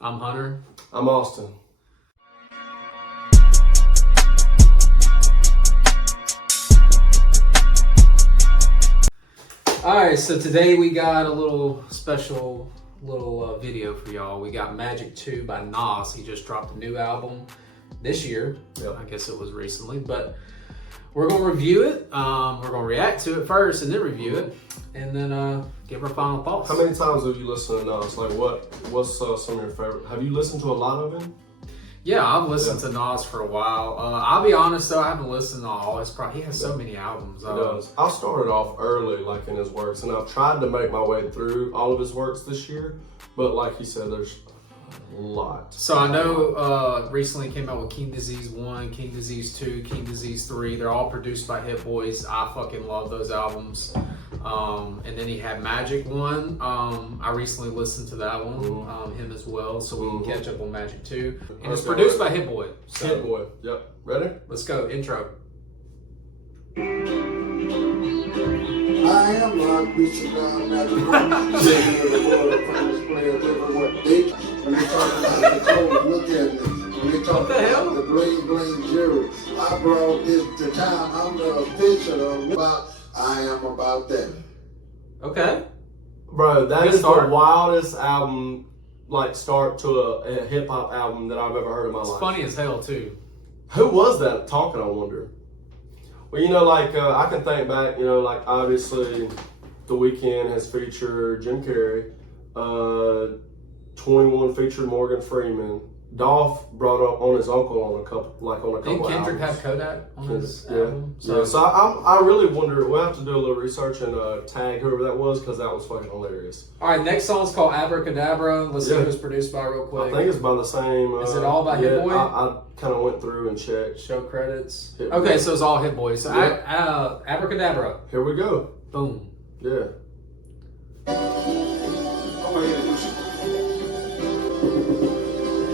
I'm Hunter. I'm Austin. Alright, so today we got a little special video for y'all. We got Magic 2 by Nas. He just dropped a new album this year. Yep. I guess it was recently, but we're going to review it. We're going to react to it first and then review it, and then give our final thoughts. How many times have you listened to Nas? Like, what's some of your favorite? Have you listened to a lot of him? Yeah, I've listened to Nas for a while. I'll be honest though, I haven't listened to all his he has so many albums. He does. I started off early, like in his works, and I've tried to make my way through all of his works this year. But like he said, there's a lot. So I know recently came out with King Disease 1, King Disease 2, King Disease 3. They're all produced by Hit Boys. I fucking love those albums. And then he had Magic 1. I recently listened to that one, him as well, so we can catch up on Magic 2. And it's produced by Hit Boy. So Hit Boy, yep. Ready? let's go, intro. I am not reaching down at the moment. Saying the world famous players everywhere. When they talk about the code, look at me. When they talk about the blame jury, I brought this to time. I'm the official about. I am about that. Okay. Bro, that Good is start. the wildest album, like start to a hip hop album that I've ever heard in my It's life. funny as hell too. Who was that talking, I wonder? Well, you know, like, I can think back, you know, like, obviously, The Weeknd has featured Jim Carrey. 21 featured Morgan Freeman. Dolph brought up on his uncle on a couple Didn't Kendrick albums. have Kodak on his Yeah. album? So I really wonder, we'll have to do a little research and tag whoever that was, because that was fucking hilarious. Alright, next song's called Abracadabra. Let's see Yeah. who it's produced by real quick. I think it's by the same... Is it all by Hit Boy? I kind of went through and checked. Show credits. Hit Okay, Boy. so it's all Hit Boys. So Yeah. Abracadabra. Here we go. Boom. Yeah.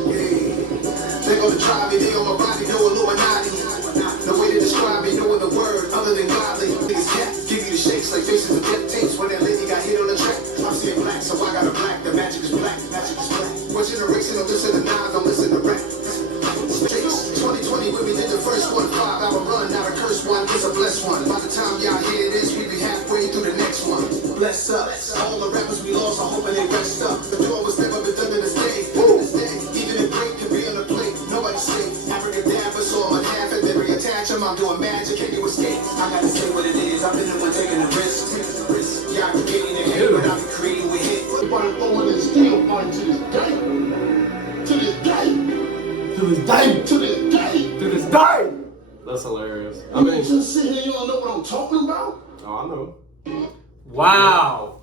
They go to try me, they on my body, no Illuminati. The way to describe me, no other word other than godly. Niggas cat, give you the shakes like faces of death tapes. When that lady got hit on the track, I'm seeing black, so I got a black. The magic is black, magic is black. What generation of listen to nine, don't listen to rap. 2020 with me did the first one, 5-hour run, not a curse one, it's a blessed one. By the time y'all hear this, we be halfway through the next one. Bless us, all the rappers we lost, I'm hoping they rest up. The door was never been done to this day. Even a great can be on the plate, nobody say. Abracadabra, so I'm half and then reattach them. I'm doing magic, can you escape? I gotta say what it is, I've been the one taking the risk. Y'all can get in the head, but I'll be creating with hit. Everybody throwing and still fighting to this day. To this day. To this day. To this day. To this day. That's hilarious. I mean, Just sit here, you don't know what I'm talking about? oh, I know. Wow.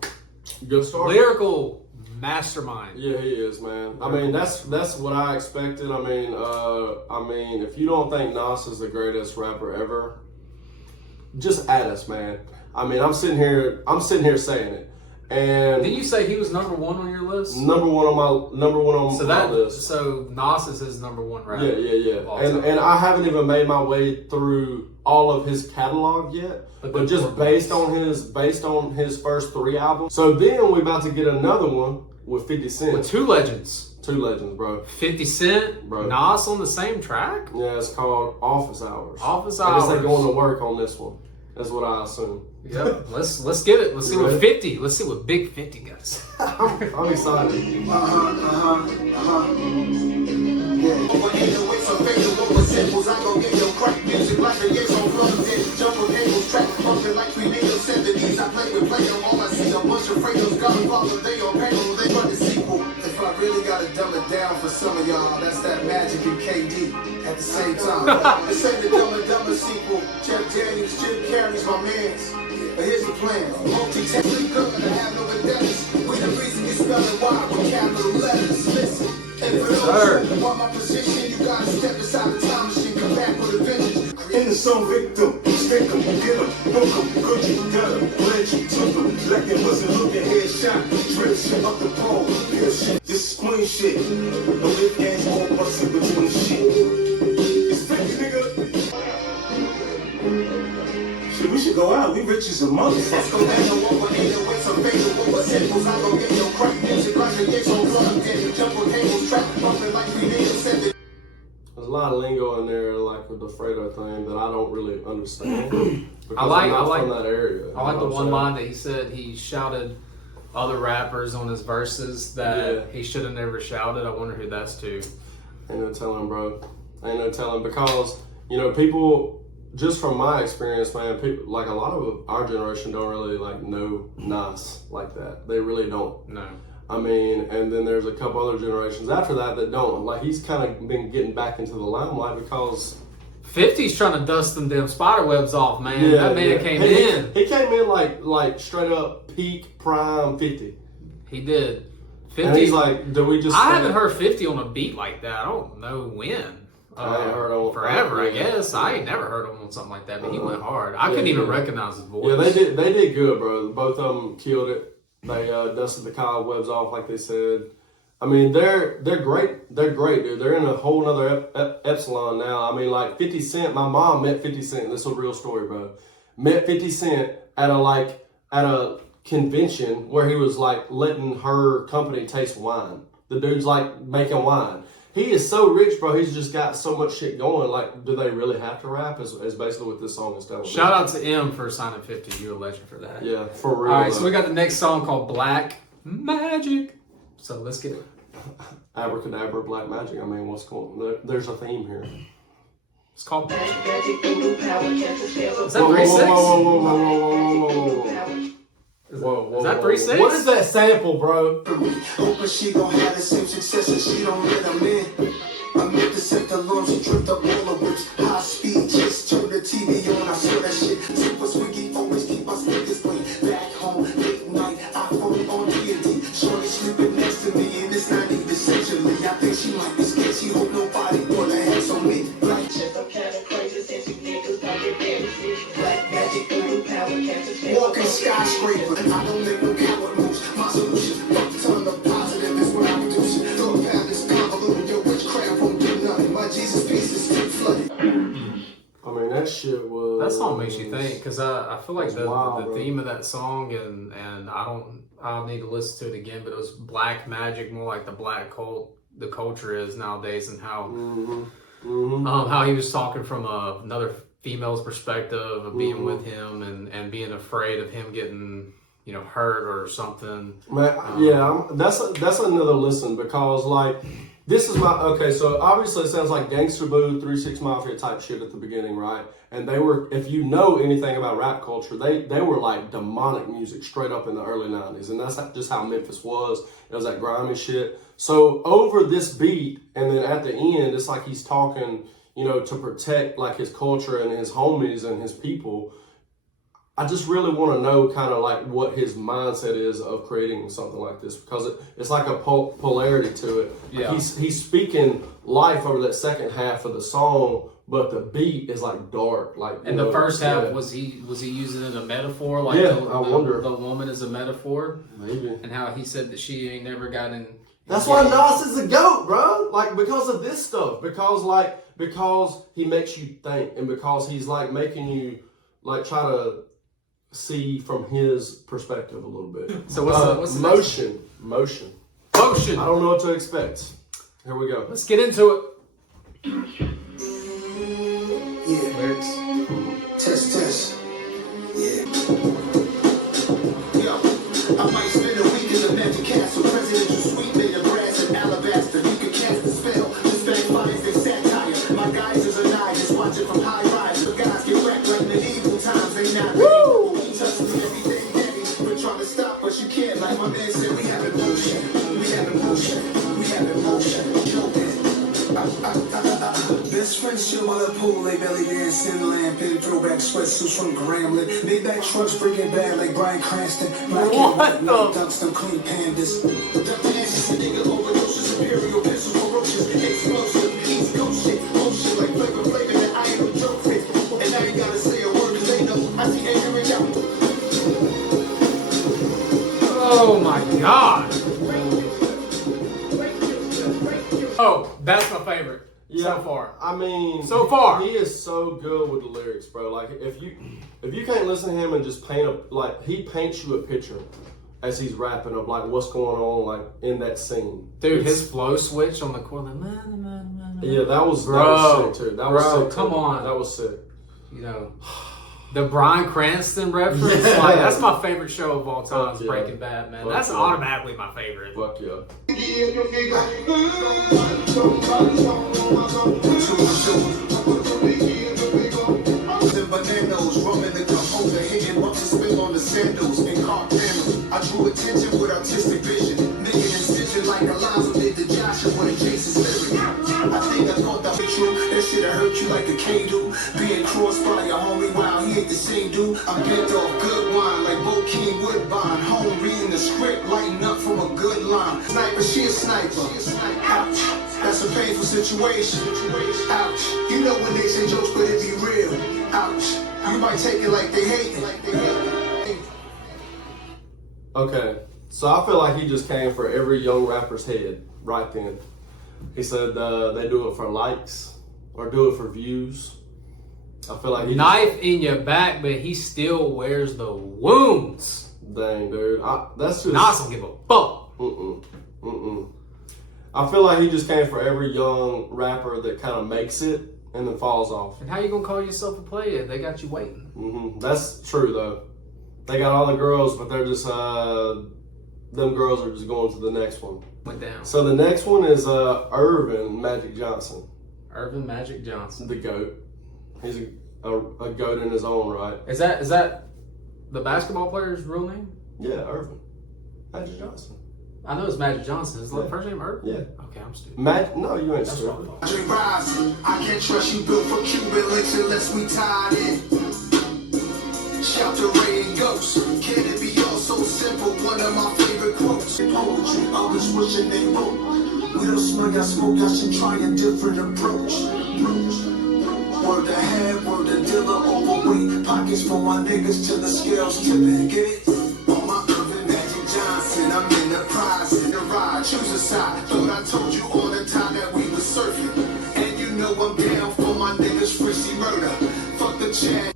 Good start. Lyrical mastermind. Yeah, he is, man. I mean, that's what I expected. I mean, if you don't think Nas is the greatest rapper ever, just at us, man. I mean, I'm sitting here saying it, and Did you say he was number one on your list? number one on my list. So Nas is his number one rapper. Yeah. of all time. And I haven't even made my way through all of his catalog yet, but just based on his first 3 albums. So then we about to get another one with 50 Cent. With two legends. 2 legends, bro. 50 Cent, Bro. Nas on the same track? Yeah, it's called Office Hours. Office I guess Hours. they're going to work on this one. That's what I assume. Yep. Let's get it. Let's see what Ready? 50. Let's see what Big 50 got. I'm excited. Over 808s, I'm fading over samples. I gon' get your crack music like a yes on plugs in. Jump on cables, track function like we made the 70s. I play with play them, all I see a bunch of freedoms. Godfather, they on payroll, they run the sequel. If I really gotta dumb it down for some of y'all, that's that Magic and KD at the same time. This ain't the Dumb and Dumber sequel. Jeff Daniels, Jim Carrey's my mans. But here's the plan. Multi-technically good to have no endeavors. We the reason you spell it wide with capital letters. Listen. And for those who want my position, you gotta step inside the time machine, come back with a vengeance. Innocent victim, stick 'em, get 'em, book 'em, good you got 'em, glad you took 'em, like they wasn't looking headshot, drip shit up the pole, real shit, this is clean shit, no if games all busted between shit. It's 50, nigga. Shit, we should go out, we rich as a motherfucker. Go back and walk with 808s, I'm fading over samples. I gon' get your crack music like a yes on plugs in. Jump on cables, track lot of lingo in there, like with the Fredo thing, that I don't really understand. Because I like from that area. I like the You know what one I'm line that he said he shouted other rappers on his verses that he should have never shouted. I wonder who that's to. Ain't no telling, bro. Ain't no telling, because you know, people, just from my experience, man, people like a lot of our generation don't really like know Nas like that. They really don't. No. I mean, and then there's a couple other generations after that that don't. Like, he's kind of been getting back into the limelight because 50's trying to dust them damn spider webs off, man. That man came in. He came in like straight up peak prime 50. He did. 50. And he's like, do we just? I haven't heard 50 on a beat like that. I don't know when. I ain't heard on forever, I guess. I ain't never heard him on something like that, but he went hard. I couldn't even recognize his voice. Yeah, they did good, bro. Both of them killed it. They dusted the cobwebs off, like they said. I mean, they're great. They're great, dude. They're in a whole nother epsilon now. I mean, like 50 Cent. My mom met 50 Cent. This is a real story, bro. Met 50 Cent at a convention where he was like letting her company taste wine. The dude's like making wine. He is so rich, bro. He's just got so much shit going. Like, do they really have to rap? Is basically what this song is telling me. Shout out to M for signing 50. You're a legend for that. Yeah, for real. All right, so we got the next song called Black Magic. So let's get it. Abracadabra, black magic. I mean, what's going on? There's a theme here. It's called Magic. Is that Whoa, 3-6? whoa, Is that 3-6? What is that sample, bro? Hoping she gon' have the same success and she don't let him in. I meant to set the alarm, she tripped up all the whips. High speed, just turn the TV on, I saw that shit. Super swiggy, always keep my speakers playing. Back home, late night, iPhone on D&D. Shorty sleeping next to me, and it's not even sexually. I think she might be scared, she hope nobody put her hands on me. Black shit, I'm kinda crazy since you niggas got your fantasy. Black magic, blue power, cancer, walking skyscraper. I don't make no coward moves. My solution, fuck turn the positive is what I produce. Throw a path is convoluted, your witchcraft won't do nothing. My Jesus piece is still flooded. I mean, that shit was. That song makes you think, because I feel like the wild, theme of that song, and I'll need to listen to it again, but it was black magic, more like the black cult, the culture is nowadays, and how how he was talking from another female's perspective of being with him and being afraid of him getting, you know, hurt or something. Man, that's another listen, because like this is my okay. So obviously it sounds like Gangsta Boo, 3 6 Mafia type shit at the beginning, right? And they were, if you know anything about rap culture, they were like demonic music straight up in the early 90s, and that's just how Memphis was. It was that grimy shit. So over this beat, and then at the end, it's like he's talking, you know, to protect like his culture and his homies and his people. I just really want to know kind of like what his mindset is of creating something like this, because it's like a polarity to it. Yeah. Like he's speaking life over that second half of the song, but the beat is like dark. Like, And the first half, was he using it as a metaphor? Like I wonder. The woman is a metaphor? Maybe. And how he said that she ain't never gotten. That's why Nas is a GOAT, bro. Like, because of this stuff. Because he makes you think, and because he's like making you like try to see from his perspective a little bit. So what's the motion? Motion. I don't know what to expect. Here we go. Let's get into it. Yeah. Lyrics. Test. Yeah. Yo, I might spend a week in the Magic Castle. Presidential suite made of brass and alabaster. You can cast the spell. This backfires their satire. My guys is an eye, just watch it from high rise. But guys get wrecked like medieval times. They not ready. We touch me everything heavy. We're trying to stop us, you can't. Like my man said, we have emotion. We have emotion. We have emotion. Yo, best friends chill by the pool, they belly dance in lamp in throwback sweatsuits from Grambling. Maybach trucks breaking bad like Bryan Cranston. Black and white, no ducks, them clean pandas. Duck ashes, nigga overdoses, imperial pistols, ferocious, explosive, East Coast shit, bullshit like flavor that I ain't no joke fit. And I ain't gotta say a word 'cause they know I see anger in y'all. Oh my God. Oh, that's my favorite so far. I mean, so far he is so good with the lyrics, bro. Like if you can't listen to him and just he paints you a picture, as he's rapping of like what's going on like in that scene. Dude, his flow switch on the chord, like, man. Yeah, that was sick too. That was sick. Come too. on. That was sick. You know, the Bryan Cranston reference, like that's my favorite show of all time. Is Yeah. Breaking Bad, man. Fuck That's yeah. automatically my favorite. Fuck yeah. Bananas, rum in the cup holder, hitting bucks and spill on the sandals and car panels. I drew attention with artistic vision, making incision like Alonzo did to Joshua when Jason's lyric. I think I thought that was true. That shit I hurt you like a K do. Being crossed by your homie, wow, he ain't the same dude. I'm bent off good wine like Bo King Woodbine. Home reading the script, lighting up from a good line. Sniper, she a sniper. Ouch. That's a painful situation. Ouch. You know when they say jokes, but it be real. Ouch. You might take it like they hate it. Okay, so I feel like he just came for every young rapper's head right then. He said they do it for likes or do it for views. I feel like he Knife in your back, but he still wears the wounds. Dang, dude. That's just... Nas don't give a fuck. I feel like he just came for every young rapper that kind of makes it and then falls off. And how you gonna call yourself a player? They got you waiting. That's true, though. They got all the girls, but they're just... them girls are just going to the next one. Went down. So the next one is Irvin Magic Johnson. Irvin Magic Johnson. The GOAT. He's a GOAT in his own right. Is that the basketball player's real name? Yeah, Irvin Magic Johnson. I know it's Magic Johnson. Is the first name Irvin? Yeah. Okay, I'm stupid. No, you ain't That's stupid. what I thought. Drink rising. I can't trust you built for Cuban links unless we tied in. Shout to Ray and Ghost. Can it be all so simple? One of my favorite quotes. Poetry, others wishing they wrote. We don't smell y'all smoke, y'all should try a different approach. Word to head, word to dealer, overweight. Pockets for my niggas till the scales tipping. Get it? On my Irvin Magic Johnson, I'm in the prize, in the ride. Choose a side. Thought I told you all the time that we was surfing. And you know I'm down for my niggas frisky murder. Fuck the chat.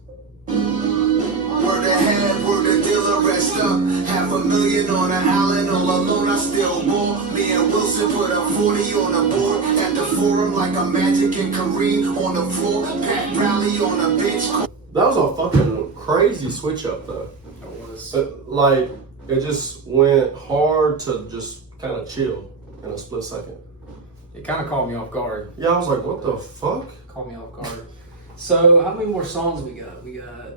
Word ahead, word to dealer, rest up. $500,000 on an island, all alone, I still ball. Me and Wilson put a 40 on the board. At the forum, like a Magic and Kareem on the floor. Pat Riley on the bench. That was a fucking crazy switch up, though. It was. Like, it just went hard to just kind of chill in a split second. It kind of caught me off guard. Yeah, I was like, what the fuck? Caught me off guard. So, how many more songs we got? We got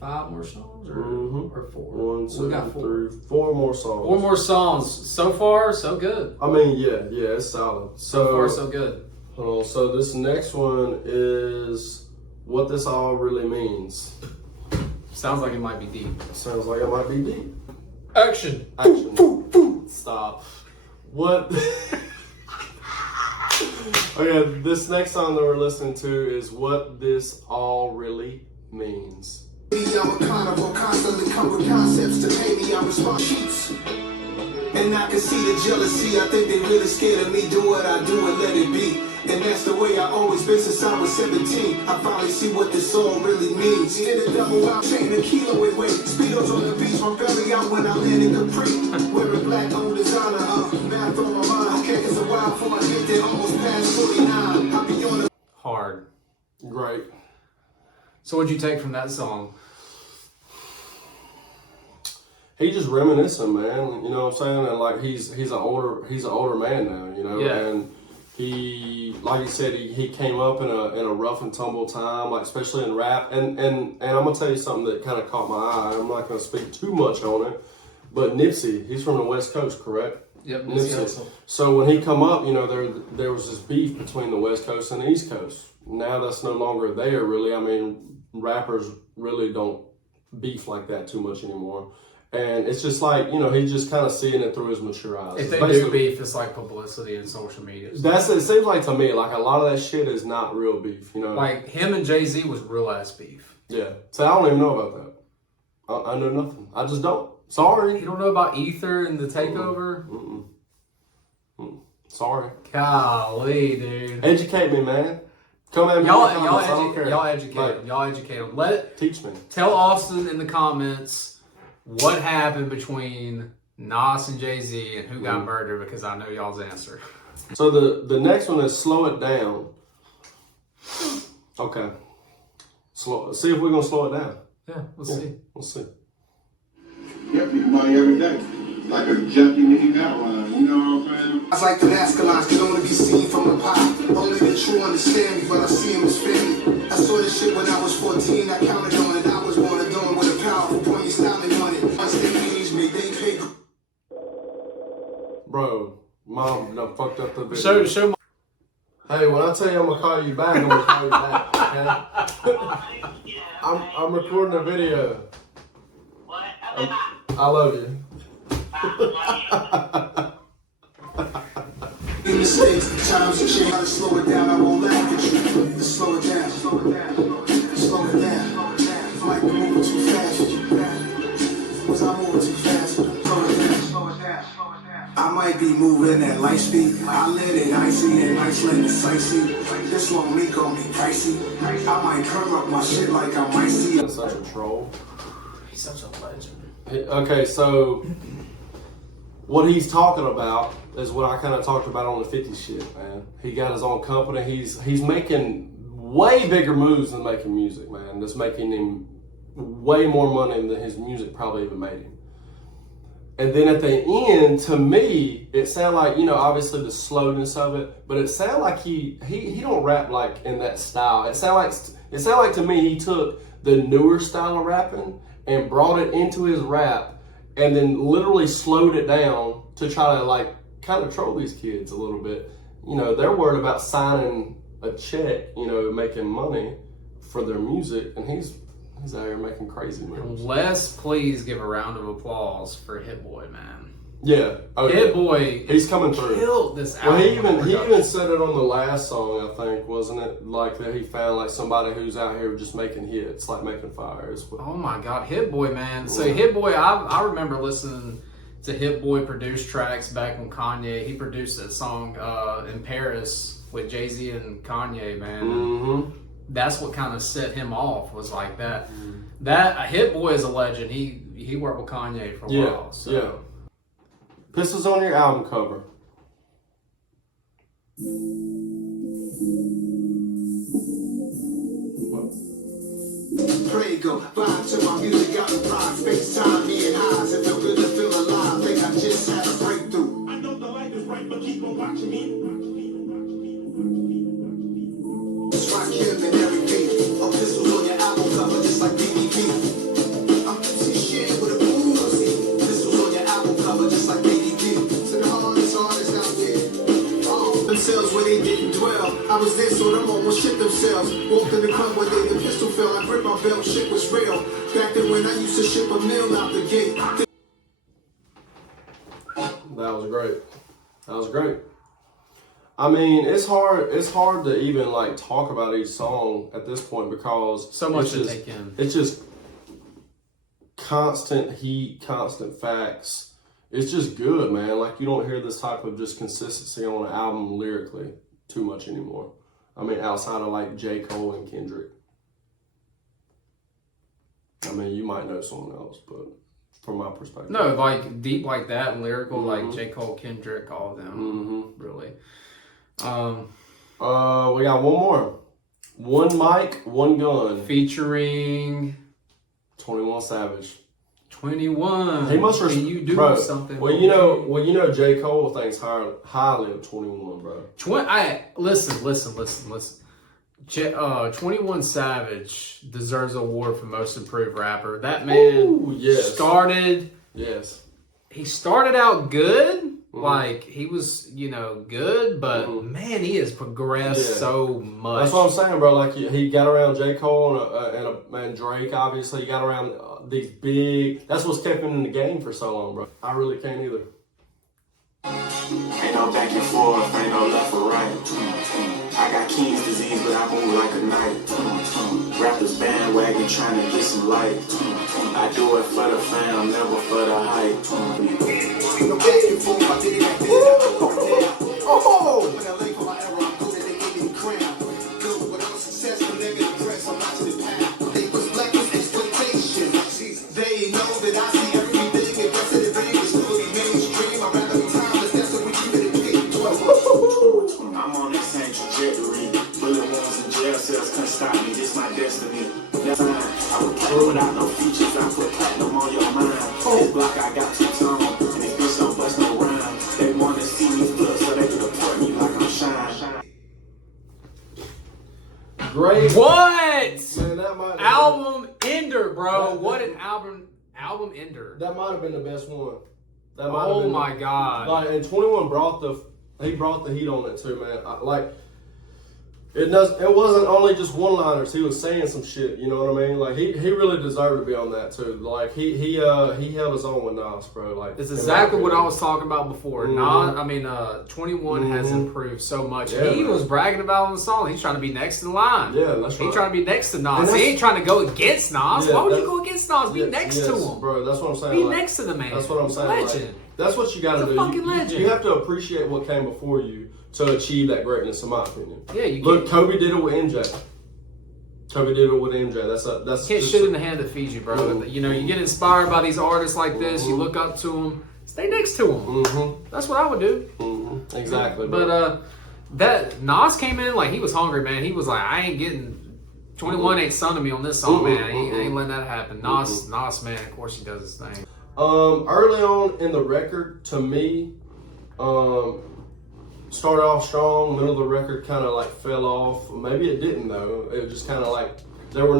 5 more songs or 4? 1, We got 2, 4. 3, 4 more songs. 4 more songs. So far, so good. I mean, yeah, it's solid. So far, so good. Hold on. So this next one is what this all really means. Sounds like it might be deep. Sounds like it might be deep. Action. Action. Stop. What? Okay, this next song that we're listening to is what this all really means. I'm a carnival, constantly come with concepts to pay me, I'm responsible. And I can see the jealousy, I think they really scared of me. Do what I do and let it be. And that's the way I always been since I was 17. I finally see what this all really means. In a double out chain, a kilo in weight. Speedos on the beach, my belly out when I land in Capri. Wearing black on designer, math on my mind. Okay, it's a while before I hit that almost past 49. I be on the Hard. Great. So, what'd you take from that song? He just reminiscing, man. You know what I'm saying? And like he's an older man now, you know. Yeah. And he, like you said, he came up in a rough and tumble time, like especially in rap. And I'm gonna tell you something that kind of caught my eye. I'm not gonna speak too much on it, but Nipsey, he's from the West Coast, correct? Yep, Nipsey. So when he come up, you know, there was this beef between the West Coast and the East Coast. Now that's no longer there, really. I mean, rappers really don't beef like that too much anymore. And it's just like, you know, he's just kind of seeing it through his mature eyes. If they Basically, do beef, it's like publicity and social media. That's it. Seems like to me, like a lot of that shit is not real beef, you know? Like him and Jay-Z was real ass beef. Yeah. So I don't even know about that. I know nothing. I just don't. Sorry. You don't know about Ether and the takeover? Sorry. Golly, dude. Educate me, man. Come at me. Y'all I don't care. educate Like, him. Y'all educate him. teach me. Tell Austin in the comments What happened between Nas and Jay-Z and who got murdered? Because I know y'all's answer. So the next one is Slow It Down. Okay. See if we're gonna slow it down. Yeah, we'll see. We'll see. Yep, you can buy every day. Like a junkie nigga got one, you know what I'm saying? I like the Nazca lines can only be seen from the pop. Only the true understand me, but I see him as family. I saw this shit when I was 14. I counted on it. I was born a dawn with a powerful point. You styling on it. Once they age me, they pay. Bro, mom done fucked up the video. Show my. Hey, when I tell you I'm gonna call you back, I'm gonna call you back. Okay? I'm recording a video. I love you. Mistakes, times have changed. Gotta slow it down. I won't laugh at you. Slow it down. Slow it down. Slow it down. Might be moving too fast. Was I moving too fast? Slow it down. Slow it down. I might be moving at light speed. I let it icy and Iceland is sightsee. This one me gon' be pricey. I might curve up my shit like I might see. He's such a troll. He's such a legend. Okay, so what he's talking about is what I kind of talked about on the 50 shit, man. He got his own company. He's making way bigger moves than making music, man. That's making him way more money than his music probably even made him. And then at the end, to me, it sounded like, you know, obviously the slowness of it, but it sounded like he don't rap like in that style. It sounded like to me he took the newer style of rapping and brought it into his rap and then literally slowed it down to try to like kind of troll these kids a little bit. You know, they're worried about signing a check, you know, making money for their music, and he's out here making crazy moves. Let's please give a round of applause for Hit Boy, man. Yeah. Okay. Hit Boy, he's coming through. Killed this Well, album. he even said it on the last song, I think, wasn't it? Like that he found like somebody who's out here just making hits, like making fires. Oh my God, Hit Boy, man. So Hit Boy, I remember listening to Hit Boy produce tracks back when Kanye, he produced that song in Paris with Jay-Z and Kanye, man. Mm-hmm. That's what kind of set him off, was like that. That Hit Boy is a legend. He worked with Kanye for a while. So. Yeah. Pistols on your album cover. Pray go, vibe to my music, got the pride, FaceTime me and highs. It feel good to feel alive, think I just had a breakthrough. I know the life is right, but keep on watching me. It's rock him and everything. A pistol on your album cover, just like BDP. I'm shit with a Uzi. Pistols on your album cover, just like BDP. To the hardest out there. Themselves where they didn't dwell. I was there, so them almost shit themselves. Walked in the club where the pistol fell. I gripped my belt, shit was real. Back then when I used to ship a meal out the gate. That was great. That was great. I mean, it's hard to even like talk about each song at this point because So much it's to just, take in. It's just constant heat, constant facts. It's just good, man. Like you don't hear this type of just consistency on an album lyrically too much anymore. I mean, outside of like J. Cole and Kendrick. I mean, you might know someone else, but from my perspective. No, like deep like that and lyrical, like J. Cole, Kendrick, all of them. Really. We got one more. One mic, one gun. Featuring 21 Savage. 21. He must Can you do bro, something? Well, you know, J. Cole thinks highly of 21, bro. 21 Savage deserves an award for most improved rapper. That man yes. started. Yes. He started out good. Like he was, good, but man, he has progressed so much. That's what I'm saying, bro. Like he got around J. Cole and Drake. Obviously, he got around these big. That's what's kept him in the game for so long, bro. I really can't either. Ain't no back and forth, ain't no left or right. I got King's disease, but I move like a knight. Rappers bandwagon trying to get some light. I do it for the fam, never for the hype. No back and forth, I did it like this. Oh! When I lay for my error, I'm good and they gave me the crown. Good, when I'm successful, they get the press, I'm not to the pound. They was black with exploitation. They know that I see I'm on that same trajectory. Bullet wounds and jail cells can't stop me. This my destiny. That time, I would play without no features. I put platinum on your mind. This block I got 2 tone, and this bitch don't bust no rhyme. They wanna see me flip so they can deport me like I'm shine. Great. What? Man, that might Album ender, bro. What an album ender. That might have been the best one. That might have Oh been my God. Like, and 21 brought the heat on it too, man. Like, it wasn't only just one-liners. He was saying some shit. You know what I mean? Like, he really deserved to be on that too. Like, he held his own with Nas, bro. Like, It's exactly what I was talking about before. Mhm. 21 has improved so much. Yeah, He man. was bragging about on the song. He's trying to be next in line. Yeah, that's right. He's trying to be next to And Nas. He that's- ain't trying to go against Nas. Yeah, Why would you that's- go against Nas? Be next to him. bro. That's what I'm saying. Be like, next to the man. That's what I'm He's a saying. legend. Like, that's what you got to He's a do. fucking legend. You have to appreciate what came before you to achieve that greatness, in my opinion. Yeah, you Look, can't, Kobe did it with MJ. Kobe did it with MJ. That's can't just shit in the hand that feeds you, bro. Mhm. You know, you get inspired by these artists like this. You look up to them. Stay next to them. Mm-hmm. That's what I would do. Mm-hmm. Exactly. bro. But that Nas came in like he was hungry, man. He was like, I ain't getting 21 ain't son of me on this song, man. I ain't letting that happen. Nas, man, of course he does his thing. Early on in the record, to me, started off strong. Middle of the record kind of like fell off. Maybe it didn't though. It was just kind of like there were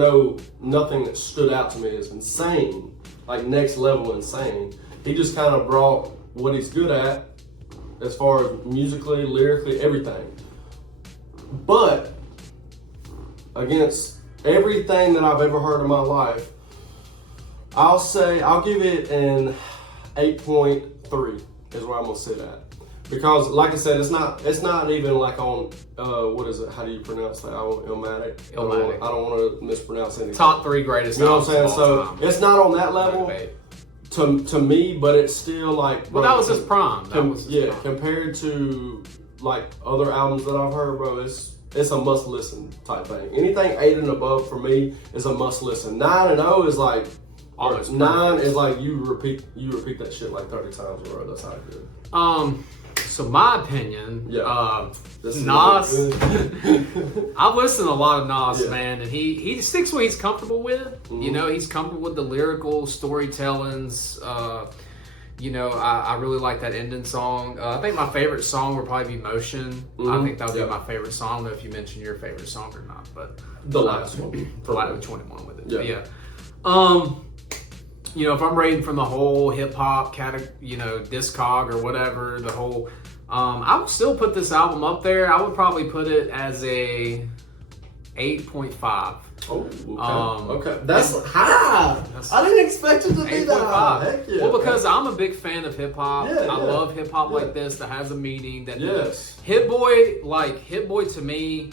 nothing that stood out to me as insane, like next level insane. He just kind of brought what he's good at, as far as musically, lyrically, everything. But against everything that I've ever heard in my life, I'll give it an 8.3 is where I'm gonna sit at. Because like I said, it's not even like on what is it? How do you pronounce that? Illmatic. Illmatic. I don't want to mispronounce anything. Top 3 greatest You know what I'm albums saying? of all So time. it's not on that level No debate. to me, but it's still like. Well, bro, that was his prime. That was his prime. compared to like other albums that I've heard, bro, it's a must listen type thing. Anything 8 and above for me is a must listen. 9 and 0 is like. Almost 9 perfect. is like you repeat that shit like 30 times in a row. That's how I do it. So my opinion, Yeah. This is Nas. good. I've listened to a lot of Nas, Yeah. man, and he sticks what he's comfortable with. You know, he's comfortable with the lyrical storytellings. You know, I really like that ending song. I think my favorite song would probably be Motion. I think that would be my favorite song. I don't know if you mentioned your favorite song or not, but The last one. the last with 21 with it. Yeah. Yeah. You know, if I'm rating from the whole hip hop discog or whatever, the whole, I would still put this album up there. I would probably put it as a 8.5. Oh, okay. That's high. I didn't expect it to be that 8.5. high. Heck yeah. Well, because I'm a big fan of hip hop. Yeah, I yeah. love hip hop Yeah. like this that has a meaning. That Yes. Hit Boy to me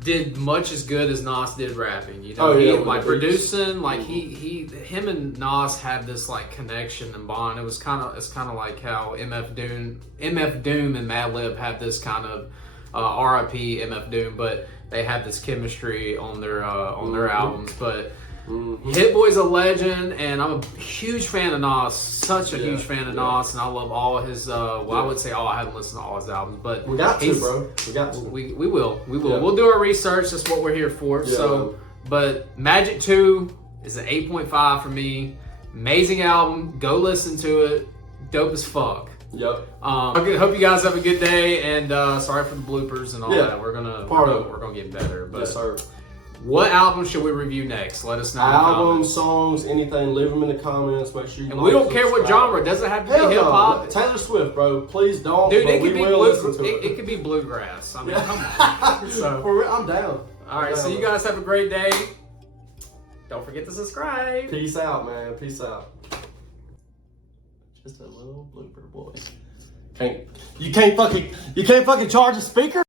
did much as good as Nas did rapping. You know, Oh, yeah, he, with like the beats. producing, like him and Nas had this like connection and bond. It's kind of like how MF Doom and Madlib had this kind of R.I.P. MF Doom, but they had this chemistry on their albums. But Hit Boy's a legend, and I'm a huge fan of Nas. Such a huge fan of Nas, and I love all his. Well, I would say all. I haven't listened to all his albums, but We got to, he's- bro. We got to. We will. Yeah. We'll do our research. That's what we're here for. Yeah. So, but Magic 2 is an 8.5 for me. Amazing album. Go listen to it. Dope as fuck. Yep. I hope you guys have a good day, and sorry for the bloopers and all Yeah. that. We're gonna get better. But Yes, sir. what album should we review next? Let us know. in the Albums, comments. songs, anything. Leave them in the comments. Make sure you. And we don't care what subscribe. genre. It doesn't have to Hell be hip no. hop. Taylor Swift, bro. Please don't. Dude, but it we could be will listen to it could be bluegrass. I mean, come on. So, For real, I'm down. all right. So you guys have a great day. Don't forget to subscribe. Peace out, man. Peace out. Just a little blooper boy. You can't fucking charge a speaker?